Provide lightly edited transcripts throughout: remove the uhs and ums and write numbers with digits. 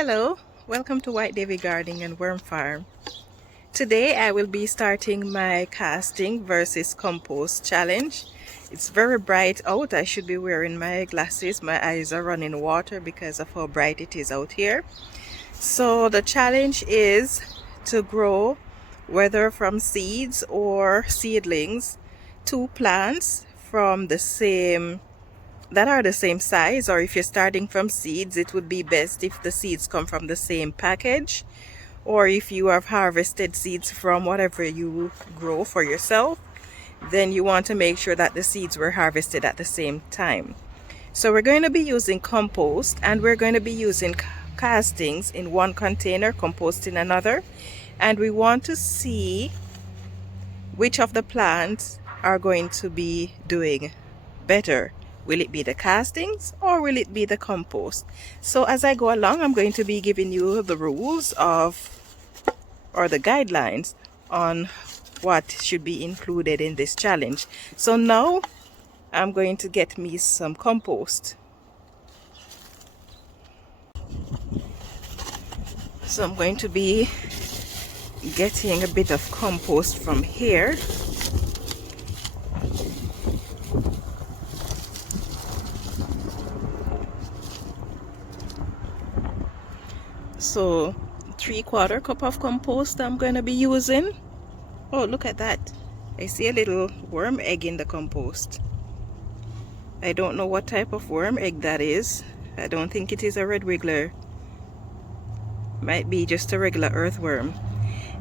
Hello, welcome to White Davy Gardening and Worm Farm. Today I will be starting my casting versus compost challenge. It's very bright out. I should be wearing my glasses. My eyes are running water because of how bright it is out here. So the challenge is to grow, whether from seeds or seedlings, 2 plants from the same that are the same size, or if you're starting from seeds, it would be best if the seeds come from the same package, or if you have harvested seeds from whatever you grow for yourself, then you want to make sure that the seeds were harvested at the same time. So we're going to be using compost, and we're going to be using castings in one container, compost in another, and we want to see which of the plants are going to be doing better. Will it be the castings or will it be the compost? So as I go along, I'm going to be giving you the rules or the guidelines on what should be included in this challenge. So now I'm going to get me some compost. So I'm going to be getting a bit of compost from here. So 3/4 cup of compost I'm going to be using. Oh, look at that. I see a little worm egg in the compost. I don't know what type of worm egg that is. I don't think it is a Redwiggler. Might be just a regular earthworm.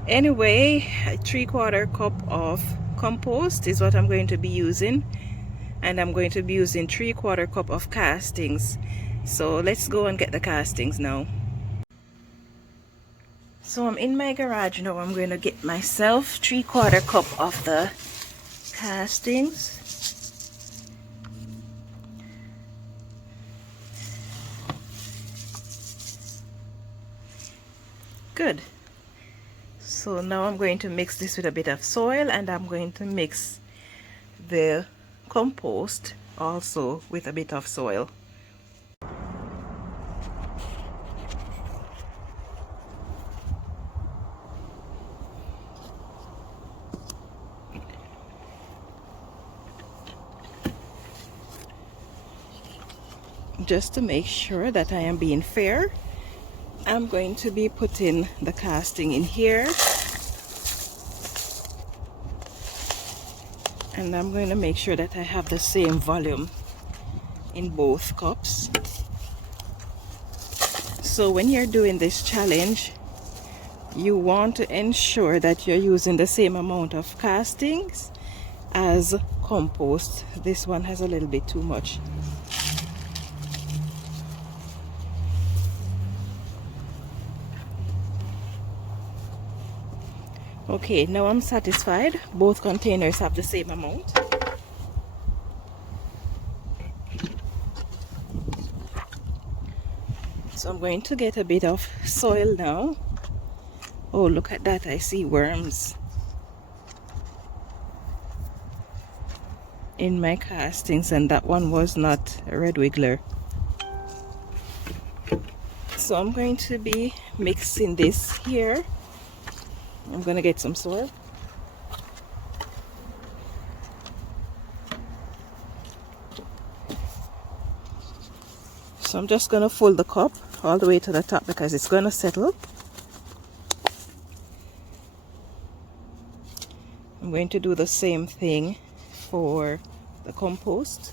Anyway, a 3/4 cup of compost is what I'm going to be using. And I'm going to be using 3/4 cup of castings. So let's go and get the castings now. So I'm in my garage now. I'm going to get myself 3/4 cup of the castings. Good. So now I'm going to mix this with a bit of soil, and I'm going to mix the compost also with a bit of soil. Just to make sure that I am being fair, I'm going to be putting the casting in here, and I'm going to make sure that I have the same volume in both cups. So when you're doing this challenge, you want to ensure that you're using the same amount of castings as compost. This one has a little bit too much. Okay, now I'm satisfied. Both containers have the same amount. So I'm going to get a bit of soil now. Oh, look at that. I see worms in my castings, and that one was not a Redwiggler. So I'm going to be mixing this here. I'm going to get some soil. So I'm just going to fill the cup all the way to the top because it's going to settle. I'm going to do the same thing for the compost.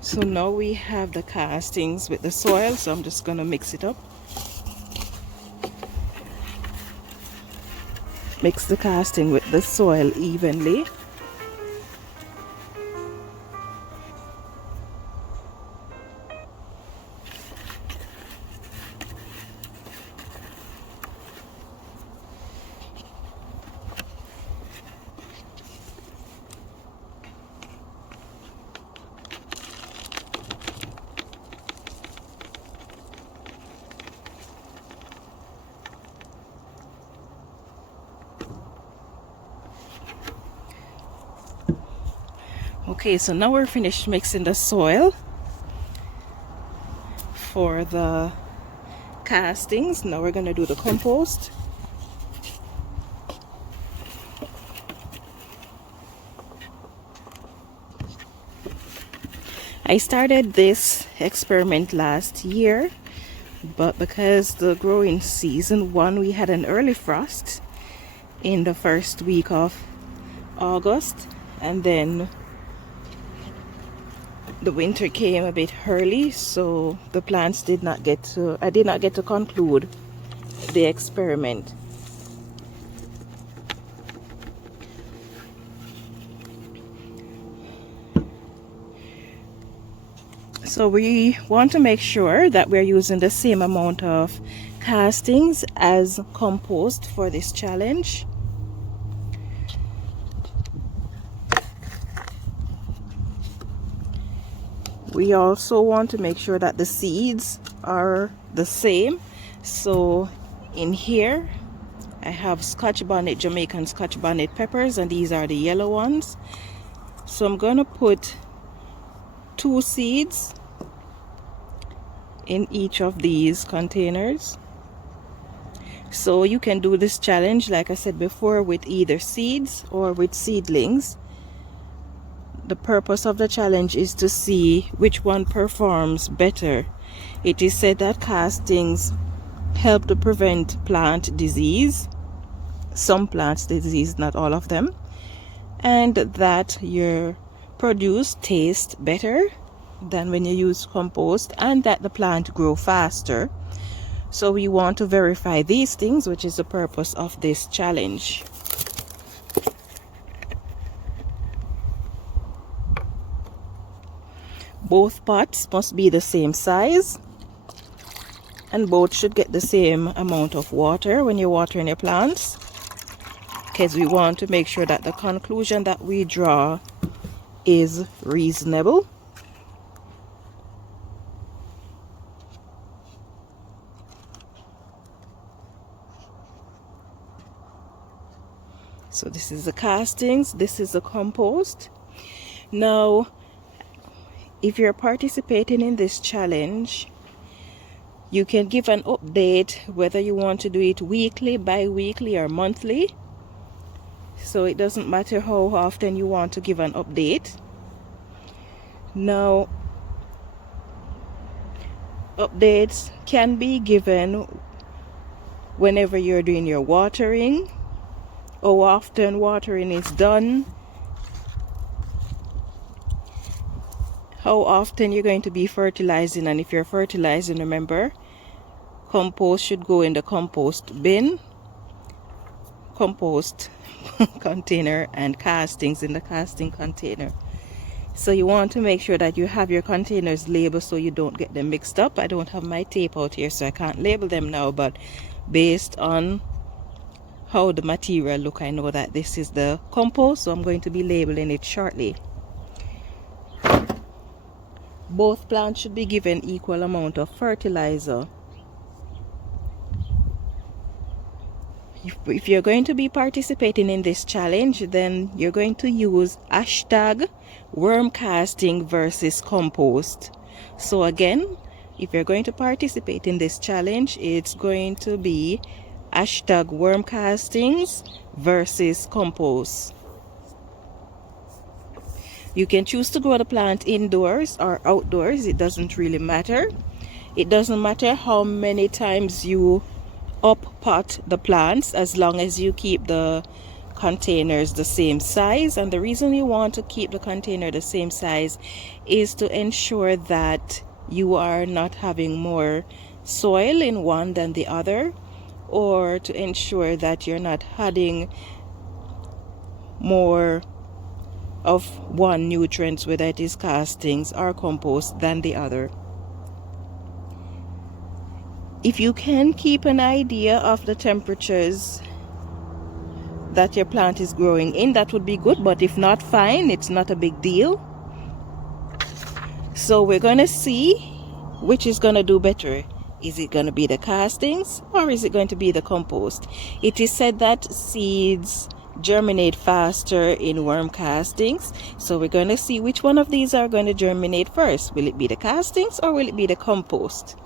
So now we have the castings with the soil, so I'm just going to mix it up. Mix the casting with the soil evenly. Okay, so now we're finished mixing the soil for the castings. Now we're going to do the compost. I started this experiment last year, but because the growing season, we had an early frost in the first week of August, and then the winter came a bit early, so the plants I did not get to conclude the experiment. So we want to make sure that we're using the same amount of castings as compost for this challenge. We also want to make sure that the seeds are the same. So in here I have Scotch bonnet, Jamaican Scotch bonnet peppers, and these are the yellow ones. So I'm going to put 2 seeds in each of these containers. So you can do this challenge, like I said before, with either seeds or with seedlings. The purpose of the challenge is to see which one performs better. It is said that castings help to prevent plant disease, some plant disease, not all of them, and that your produce tastes better than when you use compost, and that the plant grow faster. So we want to verify these things, which is the purpose of this challenge. Both pots must be the same size, and both should get the same amount of water when you're watering your plants, because we want to make sure that the conclusion that we draw is reasonable. So this is the castings, this is the compost. Now, if you're participating in this challenge, you can give an update whether you want to do it weekly, bi-weekly, or monthly. So it doesn't matter how often you want to give an update. Now, updates can be given whenever you're doing your watering, how often watering is done, how often you're going to be fertilizing, and if you're fertilizing, remember, compost should go in the compost bin, compost container, and castings in the casting container. So you want to make sure that you have your containers labeled so you don't get them mixed up. I don't have my tape out here, so I can't label them now, but based on how the material look, I know that this is the compost, so I'm going to be labeling it shortly. Both plants should be given equal amount of fertilizer. If you're going to be participating in this challenge, then you're going to use hashtag wormcastingsvscompost. So again, if you're going to participate in this challenge, it's going to be hashtag wormcastingsvscompost. You can choose to grow the plant indoors or outdoors. It doesn't really matter. It doesn't matter how many times you pot the plants, as long as you keep the containers the same size. And the reason you want to keep the container the same size is to ensure that you are not having more soil in one than the other, or to ensure that you're not adding more of one nutrient, whether it is castings or compost, than the other. If you can keep an idea of the temperatures that your plant is growing in, that would be good, but if not, fine, it's not a big deal. So we're going to see which is going to do better. Is it going to be the castings or is it going to be the compost? It is said that seeds germinate faster in worm castings. So we're going to see which one of these are going to germinate first. Will it be the castings or will it be the compost?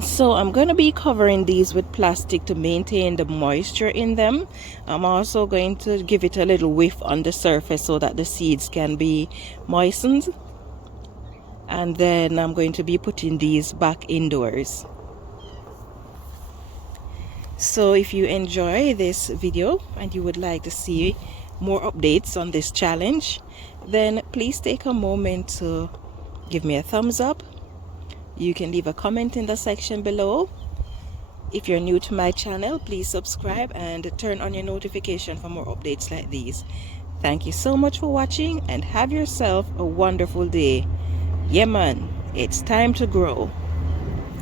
So I'm going to be covering these with plastic to maintain the moisture in them. I'm also going to give it a little whiff on the surface so that the seeds can be moistened. And then I'm going to be putting these back indoors. So if you enjoy this video and you would like to see more updates on this challenge, then please take a moment to give me a thumbs up. You can leave a comment in the section below. If you're new to my channel, please subscribe and turn on your notification for more updates like these. Thank you so much for watching and have yourself a wonderful day. Yeah man, it's time to grow.